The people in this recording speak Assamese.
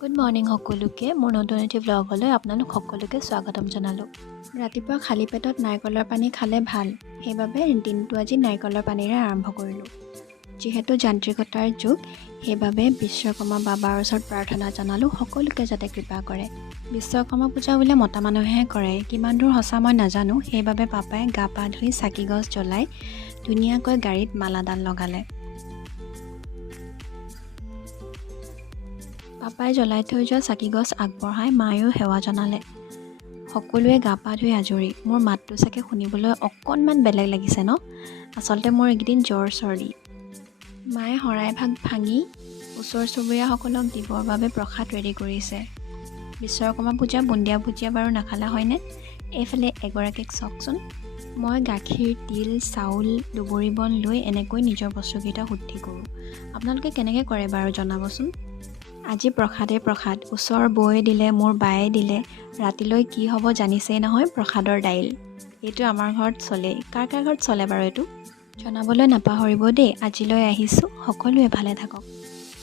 গুড মৰ্ণিং সকলোকে মোৰ নতুন এটি ব্লগলৈ আপোনালোক সকলোকে স্বাগতম জনালোঁ। ৰাতিপুৱা খালী পেটত নাৰিকলৰ পানী খালে ভাল, সেইবাবে দিনটো আজি নাৰিকলৰ পানীৰে আৰম্ভ কৰিলোঁ। যিহেতু যান্ত্ৰিকতাৰ যুগ, সেইবাবে বিশ্বকৰ্মা বাবাৰ ওচৰত প্ৰাৰ্থনা জনালোঁ সকলোকে যাতে কৃপা কৰে। বিশ্বকৰ্মা পূজা বোলে মতা মানুহেহে কৰে, কিমান দূৰ সঁচা মই নাজানো। সেইবাবে পাপাই গা পা ধুই চাকি গছ জ্বলাই ধুনীয়াকৈ গাড়ীত মালাডাল লগালে। পাপাই জ্বলাই থৈ যোৱা চাকি গছ আগবঢ়াই মায়েও সেৱা জনালে। সকলোৱে গা পা ধুই আজৰি। মোৰ মাতটো চাগে শুনিবলৈ অকণমান বেলেগ লাগিছে ন? আচলতে মোৰ এইকেইদিন জ্বৰ চৰ্দি। মায়ে শৰাইভাগ ভাঙি ওচৰ চুবুৰীয়াসকলক দিবৰ বাবে প্ৰসাদ ৰেডি কৰিছে। বিশ্বকৰ্মা পূজা বুন্দিয়া ভুজিয়া বাৰু নাখালা হয়নে? এইফালে এগৰাকীক চাওকচোন, মই গাখীৰ, তিল, চাউল, দুবৰি বন লৈ এনেকৈ নিজৰ বস্তুকেইটা শুদ্ধি কৰোঁ। আপোনালোকে কেনেকৈ কৰে বাৰু জনাবচোন। আজি প্ৰসাদে প্ৰসাদ, ওচৰ বৌয়ে দিলে, মোৰ বায়ে দিলে। ৰাতিলৈ কি হ'ব জানিছেই নহয়, প্ৰসাদৰ দাইল। এইটো আমাৰ ঘৰত চলেই। কাৰ কাৰ ঘৰত চলে বাৰু এইটো জনাবলৈ নাপাহৰিব দেই। আজিলৈ আহিছোঁ, সকলোৱে ভালে থাকক।